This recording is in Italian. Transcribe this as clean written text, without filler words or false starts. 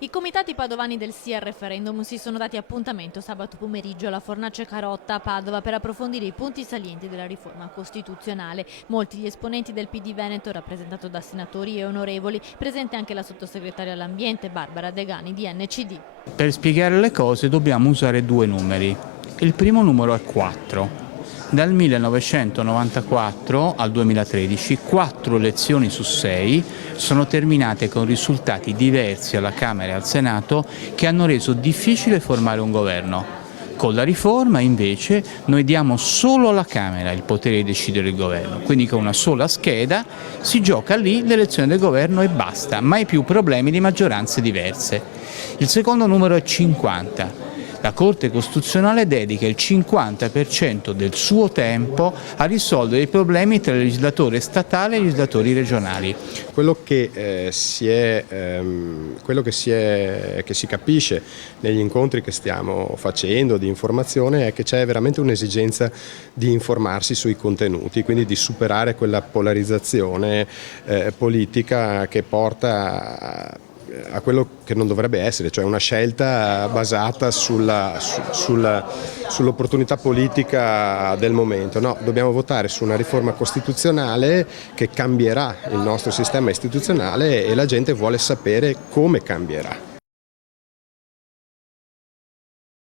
I comitati padovani del sì al referendum si sono dati appuntamento sabato pomeriggio alla Fornace Carotta a Padova per approfondire i punti salienti della riforma costituzionale. Molti gli esponenti del PD Veneto, rappresentato da senatori e onorevoli, presente anche la sottosegretaria all'ambiente Barbara Degani di NCD. Per spiegare le cose dobbiamo usare due numeri. Il primo numero è 4. Dal 1994 al 2013 4 elezioni su 6 sono terminate con risultati diversi alla Camera e al Senato che hanno reso difficile formare un governo. Con la riforma invece noi diamo solo alla Camera il potere di decidere il governo, quindi con una sola scheda si gioca lì l'elezione del governo e basta, mai più problemi di maggioranze diverse. Il secondo numero è 50. La Corte Costituzionale dedica il 50% del suo tempo a risolvere i problemi tra il legislatore statale e i legislatori regionali. Quello che si capisce negli incontri che stiamo facendo di informazione è che c'è veramente un'esigenza di informarsi sui contenuti, quindi di superare quella polarizzazione politica che porta a quello che non dovrebbe essere, cioè una scelta basata sull'opportunità politica del momento. No, dobbiamo votare su una riforma costituzionale che cambierà il nostro sistema istituzionale e la gente vuole sapere come cambierà.